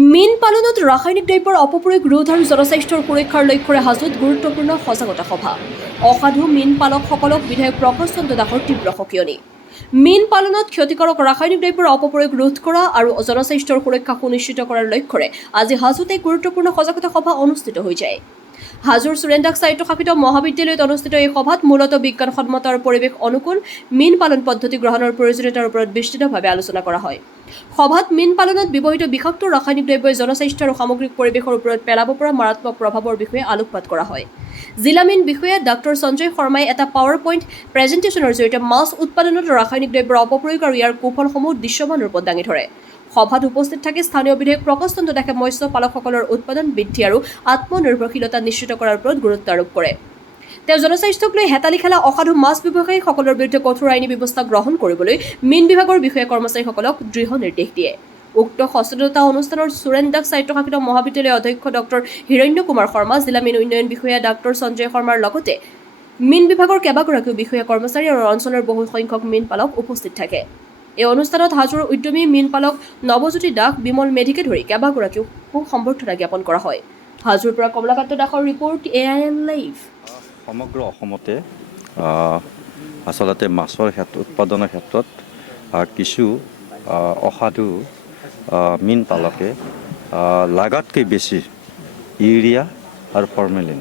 মীন পালনত ৰাসায়নিক দ্ৰব্যৰ অপপ্ৰয়োগ ৰোধ আৰু জনস্বাস্থ্যৰ সুৰক্ষাৰ লক্ষ্যৰে হাজোত গুৰুত্বপূৰ্ণ সজাগতা সভা। অসাধু মীন পালকসকলক বিধায়ক প্ৰকাশ চন্দ্ৰ দাসৰ তীব্ৰ সকিয়নি। মীন পালনত ক্ষতিকাৰক ৰাসায়নিক দ্ৰব্যৰ অপপ্ৰয়োগ ৰোধ কৰা আৰু জনস্বাস্থ্যৰ সুৰক্ষা সুনিশ্চিত কৰাৰ লক্ষ্যৰে আজি হাজোত এক গুৰুত্বপূৰ্ণ সজাগতা সভা অনুষ্ঠিত হৈ যায়। হাজোৰ চুৰেন্দাক স্বায়ত্তশাসিত মহাবিদ্যালয়ত অনুষ্ঠিত এই সভাত মূলতঃ বিজ্ঞানসন্মত আৰু পৰিৱেশ অনুকূল মীন পালন পদ্ধতি গ্ৰহণৰ প্ৰয়োজনীয়তাৰ ওপৰত বিস্তৃতভাৱে আলোচনা কৰা হয়। সভাত মীন পালনত ব্যৱহৃত বিষাক্ত ৰাসায়নিক দ্ৰব্যই জনস্বাস্থ্য আৰু সামগ্ৰিক পৰিৱেশৰ ওপৰত পেলাব পৰা মাৰাত্মক প্ৰভাৱৰ বিষয়ে আলোকপাত কৰা হয়। জিলা মীন বিষয়া ডাক্তৰ সঞ্জয় শৰ্মাই এটা পাৱাৰ পইণ্ট প্ৰেজেণ্টেশ্যনৰ জৰিয়তে মাছ উৎপাদনত ৰাসায়নিক দ্ৰব্যৰ অপপ্ৰয়োগ আৰু ইয়াৰ কুফলসমূহ দৃশ্যমান ৰূপত দাঙি ধৰে। সভাত উপস্থিত থাকি স্থানীয় বিধায়ক প্ৰকাশ চন্দ্ৰ দাসে মৎস্য পালকসকলৰ উৎপাদন বৃদ্ধি আৰু আত্মনিৰ্ভৰশীলতা নিশ্চিত কৰাৰ ওপৰত গুৰুত্ব আৰোপ কৰে। তেওঁ জনস্বাস্থ্যক লৈ হেতালি খেলা অসাধু মাছ ব্যৱসায়ীসকলৰ বিৰুদ্ধে কঠোৰ আইনী ব্যৱস্থা গ্ৰহণ কৰিবলৈ মীন বিভাগৰ বিষয়া কৰ্মচাৰীসকলক দৃঢ় নিৰ্দেশ দিয়ে। উক্ত সচেতনতা অনুষ্ঠানৰ চুৰেন্দাক স্বায়ত্তশাসিত মহাবিদ্যালয়ৰ অধ্যক্ষ ডক্টৰ হিৰণ্য কুমাৰ শৰ্মা, জিলা মীন উন্নয়ন বিষয়া ডাক্তৰ সঞ্জয় শৰ্মাৰ লগতে মীন বিভাগৰ কেইবাগৰাকীও বিষয়া কৰ্মচাৰী আৰু অঞ্চলৰ বহু সংখ্যক মীন পালক উপস্থিত থাকে। এই অনুষ্ঠানত হাজোৰ উদ্যমী মীন পালক নৱজ্যোতি দাস, বিমল মেধিকে ধৰি কেইবাগৰাকীও সম্বৰ্ধনা জ্ঞাপন কৰা হয়। হাজোৰ পৰা কমলাকান্ত দাসৰ ৰিপৰ্ট, AIN লাইভ। সমগ্ৰ অসমতে আচলতে মাছৰ উৎপাদনৰ ক্ষেত্ৰত কিছু অসাধু মীন পালকে লাগাতকৈ বেছি ইউৰিয়া আৰু ফৰ্মেলিন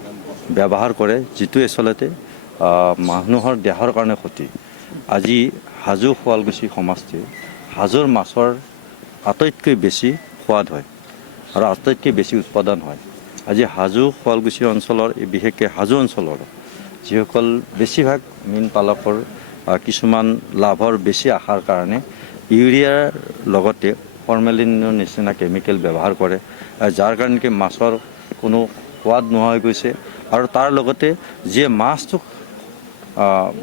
ব্যৱহাৰ কৰে, যিটো আচলতে মানুহৰ দেহৰ কাৰণে ক্ষতি। আজি হাজো শুৱালকুছি সমষ্টিৰ হাজোৰ মাছৰ আটাইতকৈ বেছি সোৱাদ হয় আৰু আটাইতকৈ বেছি উৎপাদন হয়। আজি হাজো শুৱালকুছি অঞ্চলৰ, বিশেষকৈ হাজো অঞ্চলৰ যিসকল বেছিভাগ মীন পালকৰ কিছুমান লাভৰ বেছি আশাৰ কাৰণে ইউৰিয়াৰ লগতে ফৰ্মেলিনৰ নিচিনা কেমিকেল ব্যৱহাৰ কৰে, যাৰ কাৰণে কি মাছৰ কোনো সোৱাদ নোহোৱা হৈ গৈছে। আৰু তাৰ লগতে যিয়ে মাছটো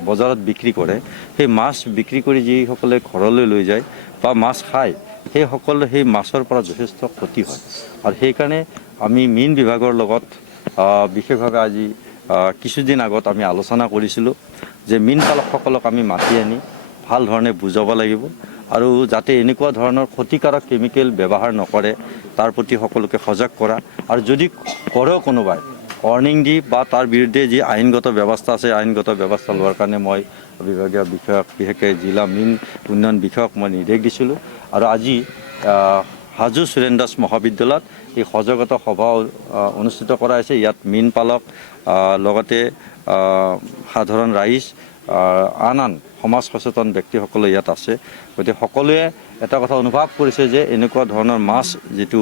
বজাৰত বিক্ৰী কৰে, সেই মাছ বিক্ৰী কৰি যিসকলে ঘৰলৈ লৈ যায় বা মাছ খায়, সেইসকলে সেই মাছৰ পৰা যথেষ্ট ক্ষতি হয়। আৰু সেইকাৰণে আমি মীন বিভাগৰ লগত বিশেষভাৱে আজি কিছুদিন আগত আমি আলোচনা কৰিছিলোঁ যে মীন পালকসকলক আমি মাতি আনি ভাল ধৰণে বুজাব লাগিব আৰু যাতে এনেকুৱা ধৰণৰ ক্ষতিকাৰক কেমিকেল ব্যৱহাৰ নকৰে তাৰ প্ৰতি সকলোকে সজাগ কৰা, আৰু যদি কৰেও কোনোবাই ৱাৰ্ণিং দি বা তাৰ বিৰুদ্ধে যি আইনগত ব্যৱস্থা আছে আইনগত ব্যৱস্থা লোৱাৰ কাৰণে মই বিভাগীয় বিষয়াক, বিশেষকৈ জিলা মীন উন্নয়ন বিষয়াক মই নিৰ্দেশ দিছিলোঁ। আৰু আজি হাজো চুৰেন্দাস মহাবিদ্যালয়ত এই সজাগতা সভা অনুষ্ঠিত কৰা হৈছে। ইয়াত মীন পালক, লগতে সাধাৰণ ৰাইজ, আন সমাজ সচেতন ব্যক্তিসকলে ইয়াত আছে। গতিকে সকলোৱে এটা কথা অনুভৱ কৰিছে যে এনেকুৱা ধৰণৰ মাছ, যিটো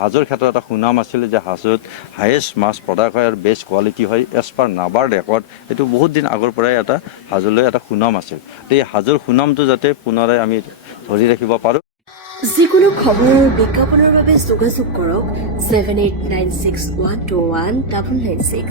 হাজোৰ ক্ষেত্ৰত এটা সুনাম আছিলে যে হাজোত হায়েষ্ট মাছ প্ৰডাক্ট হয় আৰু বেষ্ট কোৱালিটি হয় এজ পাৰ নাবাৰ ৰেকৰ্ড, এইটো বহুত দিন আগৰ পৰাই এটা হাজোলৈ এটা সুনাম আছিল। এই হাজোৰ সুনামটো যাতে পুনৰাই আমি ধৰি ৰাখিব পাৰোঁ। যিকোনো খবৰ আৰু বিজ্ঞাপনৰ বাবে যোগাযোগ কৰক 7896121996।